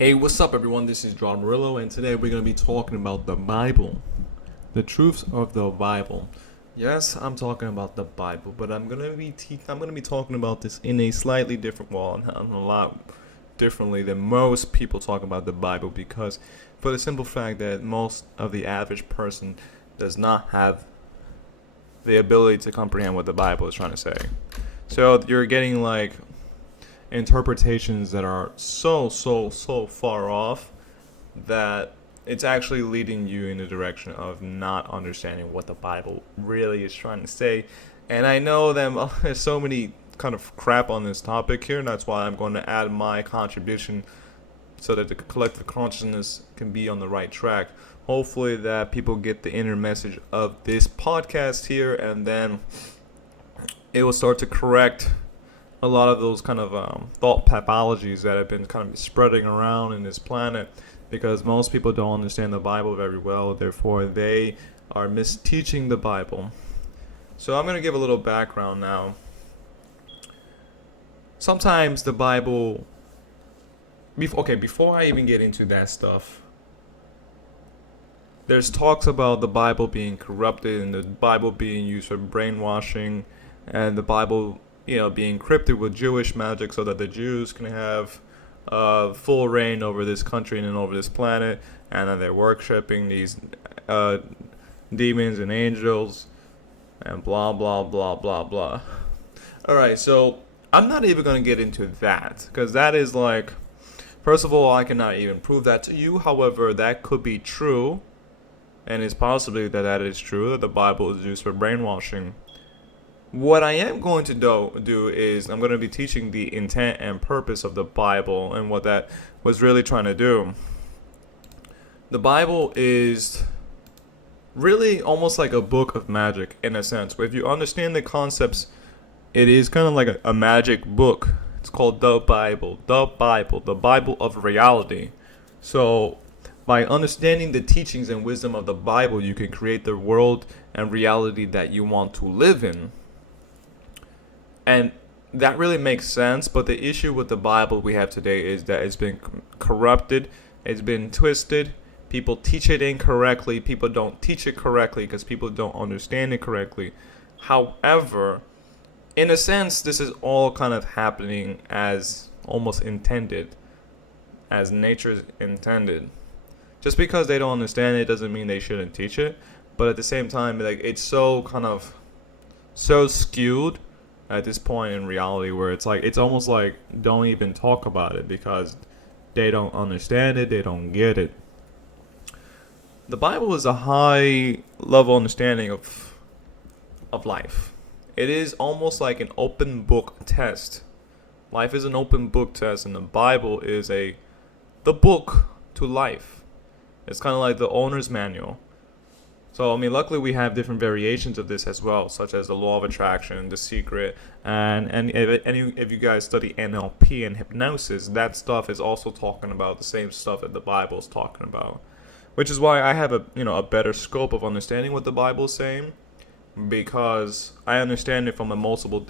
Hey, what's up, everyone? This is Gerardo Morillo, and today we're going to be talking about the Bible, the truths of the Bible. Yes, I'm talking about the Bible, but I'm going to be talking about this in a slightly different a lot differently than most people talk about the Bible, because for the simple fact that most of the average person does not have the ability to comprehend what the Bible is trying to say. So you're getting like interpretations that are so far off that it's actually leading you in the direction of not understanding what the Bible really is trying to say. And I know that there's so many kind of crap on this topic here, and that's why I'm going to add my contribution so that the collective consciousness can be on the right track. Hopefully that people get the inner message of this podcast here, and then it will start to correct a lot of those kind of thought pathologies that have been kind of spreading around in this planet, because most people don't understand the Bible very well. Therefore, they are misteaching the Bible. So I'm going to give a little background now. Sometimes the Bible... before I even get into that stuff, there's talks about the Bible being corrupted and the Bible being used for brainwashing, and the Bible being encrypted with Jewish magic so that the Jews can have full reign over this country and over this planet, and then they're worshipping these demons and angels, and blah blah blah blah blah. Alright, so I'm not even going to get into that, because that is like, first of all, I cannot even prove that to you. However, that could be true, and it's possibly that is true, that the Bible is used for brainwashing. What I am going to do is I'm going to be teaching the intent and purpose of the Bible and what that was really trying to do. The Bible is really almost like a book of magic in a sense. If you understand the concepts, it is kind of like a magic book. It's called the Bible, the Bible of reality. So by understanding the teachings and wisdom of the Bible, you can create the world and reality that you want to live in. And that really makes sense, but the issue with the Bible we have today is that it's been corrupted, it's been twisted, people teach it incorrectly, people don't teach it correctly because people don't understand it correctly. However, in a sense, this is all kind of happening as almost intended, as nature's intended. Just because they don't understand it doesn't mean they shouldn't teach it, but at the same time, like, it's so skewed at this point in reality where it's almost like don't even talk about it because they don't understand it, they don't get it. The Bible is a high level understanding of life. It is almost like an open book test. Life is an open book test, and the Bible is the book to life. It's kind of like the owner's manual. So, luckily we have different variations of this as well, such as the law of attraction, the secret, and if you guys study NLP and hypnosis, that stuff is also talking about the same stuff that the Bible is talking about. Which is why I have a better scope of understanding what the Bible is saying, because I understand it from a multiple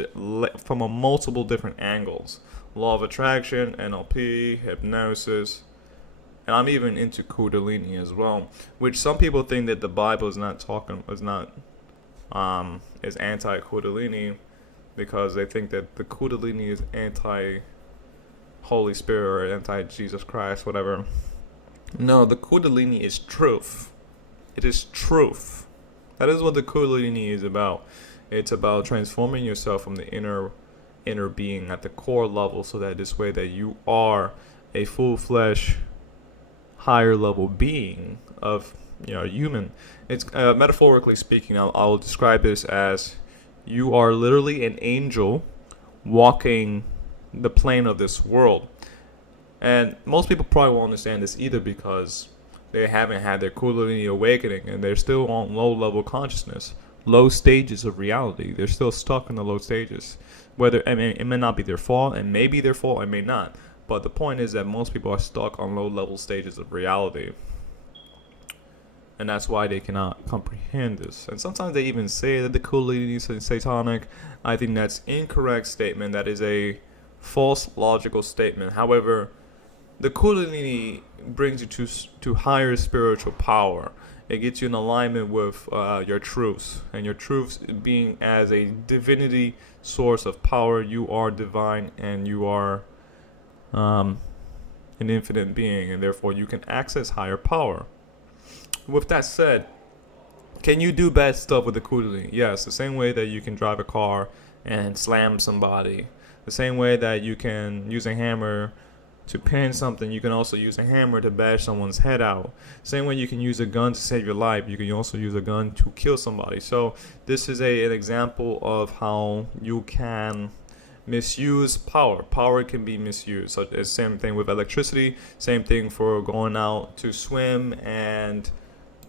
different angles. Law of attraction, NLP, hypnosis. And I'm even into Kundalini as well, which some people think that the Bible is anti-Kundalini, because they think that the Kundalini is anti-Holy Spirit or anti-Jesus Christ, whatever. No, the Kundalini is truth. It is truth. That is what the Kundalini is about. It's about transforming yourself from the inner being at the core level, so that this way that you are a full-fledged higher level being of human. It's metaphorically speaking, I'll describe this as you are literally an angel walking the plane of this world. And most people probably won't understand this either, because they haven't had their Kundalini awakening and they're still on low level consciousness, low stages of reality. They're still stuck in the low stages. It may not be their fault, and may be their fault, and may not. But the point is that most people are stuck on low-level stages of reality. And that's why they cannot comprehend this. And sometimes they even say that the Kundalini is satanic. I think that's incorrect statement. That is a false logical statement. However, The Kundalini brings you to higher spiritual power. It gets you in alignment with your truths, and your truths being as a divinity source of power. You are divine, and you are an infinite being, and therefore you can access higher power. With that said, can you do bad stuff with the Kundalini? Yes, the same way that you can drive a car and slam somebody. The same way that you can use a hammer to pin something, you can also use a hammer to bash someone's head out. Same way you can use a gun to save your life, you can also use a gun to kill somebody. So this is an example of how you can misuse power. Power can be misused. So it's same thing with electricity, same thing for going out to swim, and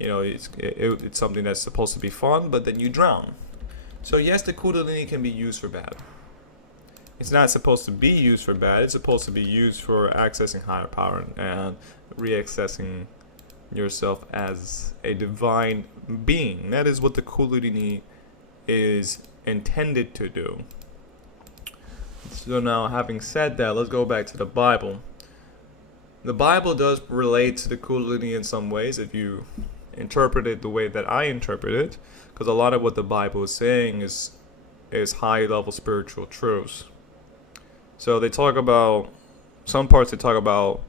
it's something that's supposed to be fun, but then you drown. So yes, the Kundalini can be used for bad. It's not supposed to be used for bad. It's supposed to be used for accessing higher power and re-accessing yourself as a divine being. That is what the Kundalini is intended to do. So now, having said that, let's go back to the Bible. The Bible does relate to the Kundalini in some ways if you interpret it the way that I interpret it, because a lot of what the Bible is saying is high-level spiritual truths. So they talk about, some parts they talk about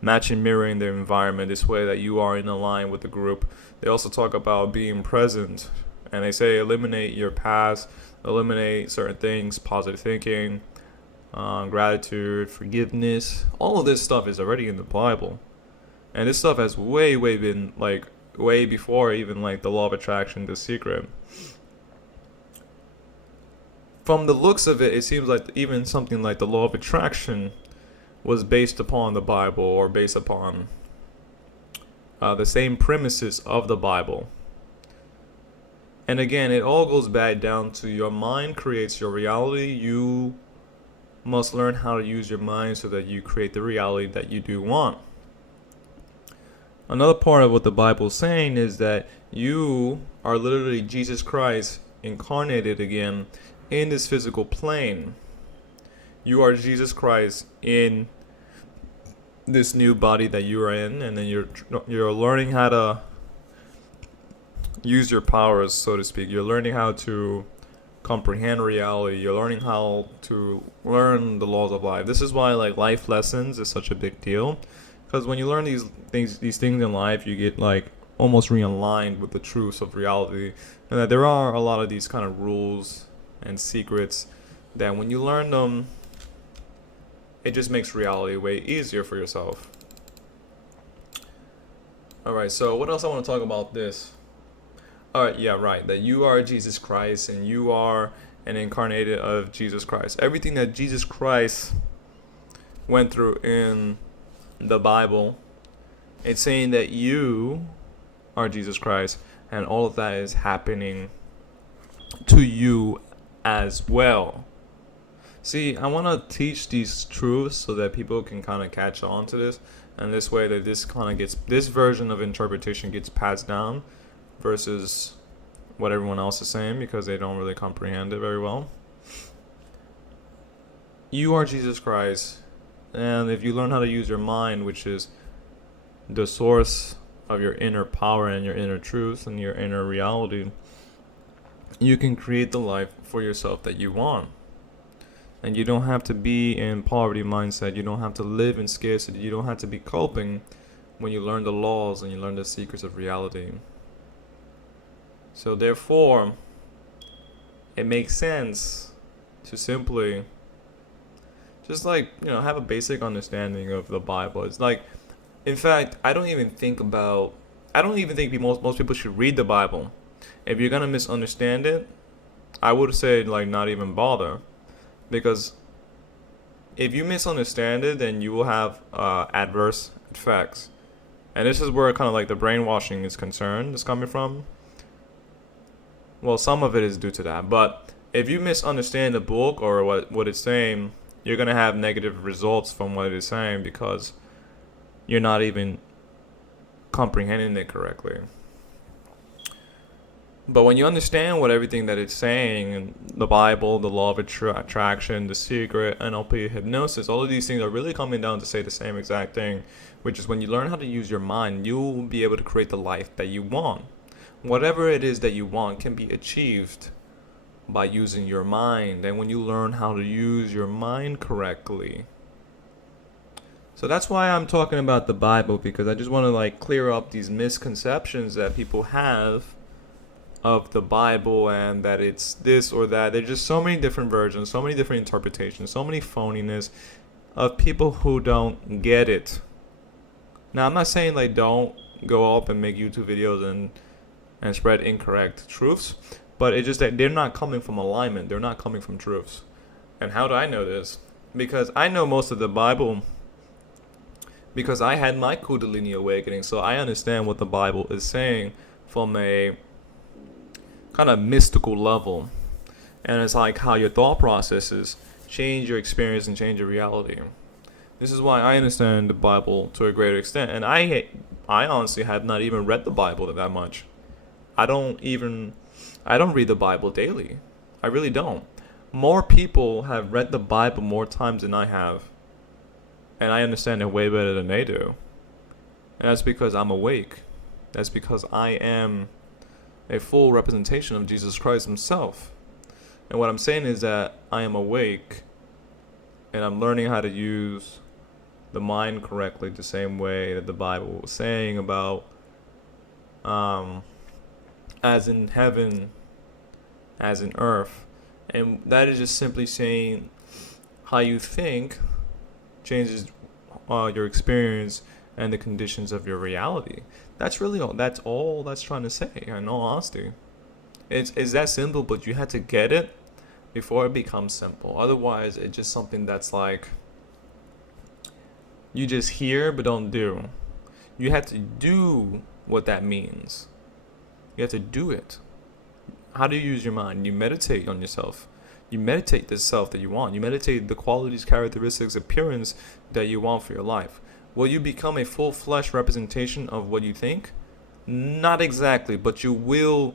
matching, mirroring the environment this way that you are in line with the group. They also talk about being present, and they say eliminate your past, eliminate certain things, positive thinking, gratitude, forgiveness. All of this stuff is already in the Bible, and this stuff has way been way before even the law of attraction, The Secret. From the looks of it, it seems like even something like the law of attraction was based upon the Bible, or based upon the same premises of the Bible. And again, it all goes back down to your mind creates your reality. You must learn how to use your mind so that you create the reality that you do want. Another part of what the Bible is saying is that you are literally Jesus Christ incarnated again in this physical plane. You are Jesus Christ in this new body that you are in, and then you're learning how to use your powers, so to speak. You're learning how to comprehend reality. You're learning how to learn the laws of life. This is why life lessons is such a big deal, because when you learn these things in life, you get almost realigned with the truths of reality, and that there are a lot of these kind of rules and secrets that when you learn them, it just makes reality way easier for yourself. Alright, so what else I want to talk about this? Alright, yeah, right, that you are Jesus Christ and you are an incarnated of Jesus Christ. Everything that Jesus Christ went through in the Bible, it's saying that you are Jesus Christ, and all of that is happening to you as well. See, I want to teach these truths so that people can kind of catch on to this, and this way that this version of interpretation gets passed down versus what everyone else is saying, because they don't really comprehend it very well. You are Jesus Christ, and if you learn how to use your mind, which is the source of your inner power and your inner truth and your inner reality, you can create the life for yourself that you want. And you don't have to be in poverty mindset. You don't have to live in scarcity. You don't have to be coping when you learn the laws and you learn the secrets of reality. So therefore, it makes sense to simply just have a basic understanding of the Bible. It's in fact, I don't even think most people should read the Bible. If you're gonna misunderstand it, I would say not even bother, because if you misunderstand it, then you will have adverse effects, and this is where kind of the brainwashing is concerned. Is coming from. Well, some of it is due to that, but if you misunderstand the book or what it's saying, you're gonna have negative results from what it is saying, because you're not even comprehending it correctly. But when you understand what everything that it's saying, and the Bible, the law of attraction, the secret, NLP, hypnosis, all of these things are really coming down to say the same exact thing, which is when you learn how to use your mind, you'll be able to create the life that you want. Whatever it is that you want can be achieved by using your mind. And when you learn how to use your mind correctly. So that's why I'm talking about the Bible, because I just want to like clear up these misconceptions that people have of the Bible, and that it's this or that. There's just so many different versions, so many different interpretations, so many phoniness of people who don't get it. Now, I'm not saying like don't go up and make YouTube videos and spread incorrect truths, but it's just that they're not coming from alignment. They're not coming from truths. And how do I know this? Because I know most of the Bible because I had my Kundalini awakening, so I understand what the Bible is saying from a kind of mystical level. And it's like how your thought processes change your experience and change your reality. This is why I understand the Bible to a greater extent. And I honestly have not even read the Bible that much. I don't read the Bible daily. I really don't. More people have read the Bible more times than I have. And I understand it way better than they do. And that's because I'm awake. That's because I am a full representation of Jesus Christ himself. And what I'm saying is that I am awake and I'm learning how to use the mind correctly, the same way that the Bible was saying about as in heaven, as in earth. And that is just simply saying how you think changes your experience and the conditions of your reality. That's really all. That's all that's trying to say, in all honesty. It's that simple, but you had to get it before it becomes simple. Otherwise, it's just something that's like you just hear but don't do. You have to do what that means. You have to do it. How do you use your mind? You meditate on yourself. You meditate the self that you want. You meditate the qualities, characteristics, appearance that you want for your life. Will you become a full-fledged representation of what you think? Not exactly, but you will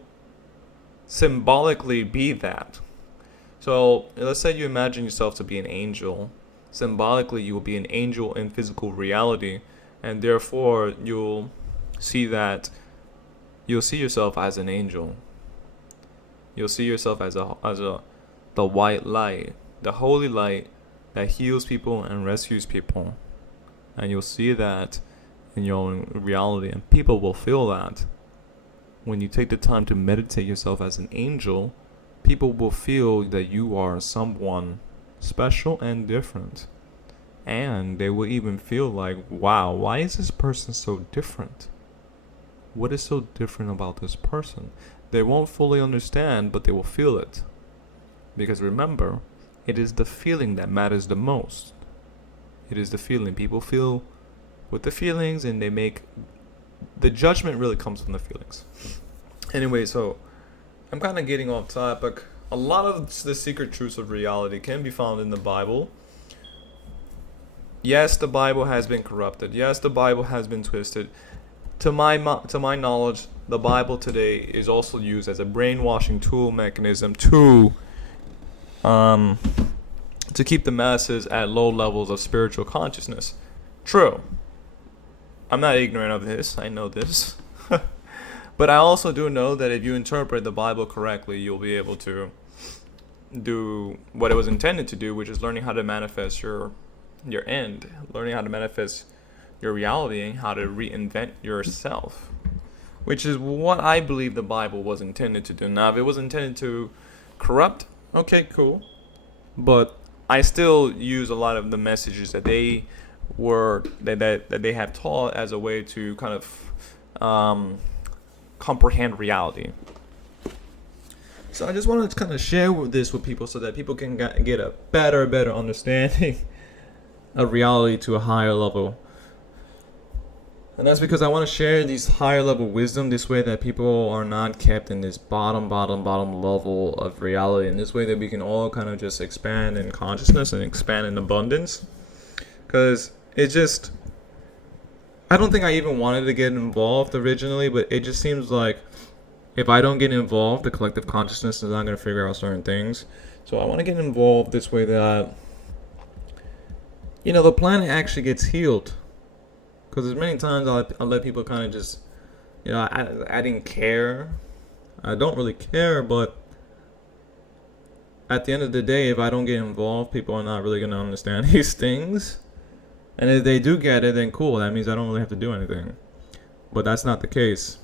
symbolically be that. So let's say you imagine yourself to be an angel. Symbolically, you will be an angel in physical reality, and therefore you'll see yourself as an angel. You'll see yourself as the white light, the holy light that heals people and rescues people. And you'll see that in your own reality, and people will feel that. When you take the time to meditate yourself as an angel, people will feel that you are someone special and different. And they will even feel like, wow, why is this person so different? What is so different about this person? They won't fully understand, but they will feel it. Because remember, it is the feeling that matters the most. It is the feeling. People feel with the feelings, and they make the judgment really comes from the feelings. Anyway, so I'm kind of getting off topic. A lot of the secret truths of reality can be found in the Bible. Yes, the Bible has been corrupted. Yes, the Bible has been twisted. To my knowledge, the Bible today is also used as a brainwashing tool mechanism to keep the masses at low levels of spiritual consciousness. True. I'm not ignorant of this. I know this. But I also do know that if you interpret the Bible correctly, you'll be able to do what it was intended to do, which is learning how to manifest your end, learning how to manifest your reality, and how to reinvent yourself, which is what I believe the Bible was intended to do. Now, if it was intended to corrupt, okay, cool. But I still use a lot of the messages that they have taught as a way to kind of comprehend reality. So I just wanted to kind of share this with people so that people can get a better understanding of reality to a higher level. And that's because I want to share these higher level wisdom this way that people are not kept in this bottom level of reality. And this way that we can all kind of just expand in consciousness and expand in abundance. Because it just, I don't think I even wanted to get involved originally, but it just seems like if I don't get involved, the collective consciousness is not going to figure out certain things. So I want to get involved this way that, the planet actually gets healed. Because there's many times I let people kind of just, I didn't care. I don't really care, but at the end of the day, if I don't get involved, people are not really going to understand these things. And if they do get it, then cool. That means I don't really have to do anything. But that's not the case.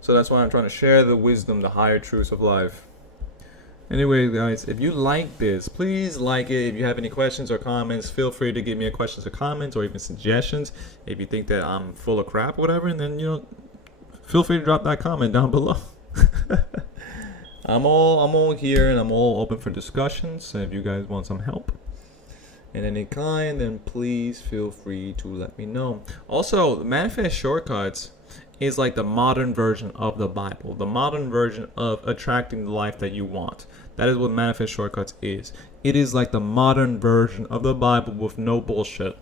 So that's why I'm trying to share the wisdom, the higher truths of life. Anyway, guys, if you like this, please like it. If you have any questions or comments, feel free to give me a questions or comments or even suggestions. If you think that I'm full of crap or whatever, and then, feel free to drop that comment down below. I'm all here and I'm all open for discussions. So if you guys want some help in any kind, then please feel free to let me know. Also, Manifest Shortcuts is like the modern version of the Bible, the modern version of attracting the life that you want. That is what Manifest Shortcuts is. It is like the modern version of the Bible with no bullshit.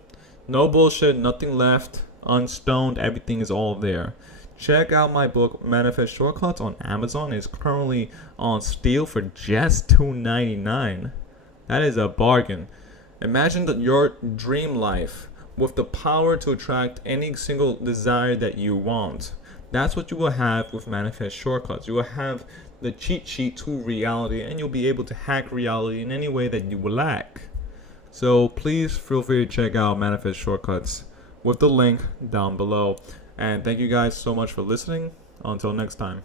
No bullshit, nothing left, unstoned, everything is all there. Check out my book, Manifest Shortcuts, on Amazon. It's currently on sale for just $2.99. That is a bargain. Imagine that your dream life with the power to attract any single desire that you want. That's what you will have with Manifest Shortcuts. You will have the cheat sheet to reality, and you'll be able to hack reality in any way that you would like. So please feel free to check out Manifest Shortcuts with the link down below. And thank you guys so much for listening. Until next time.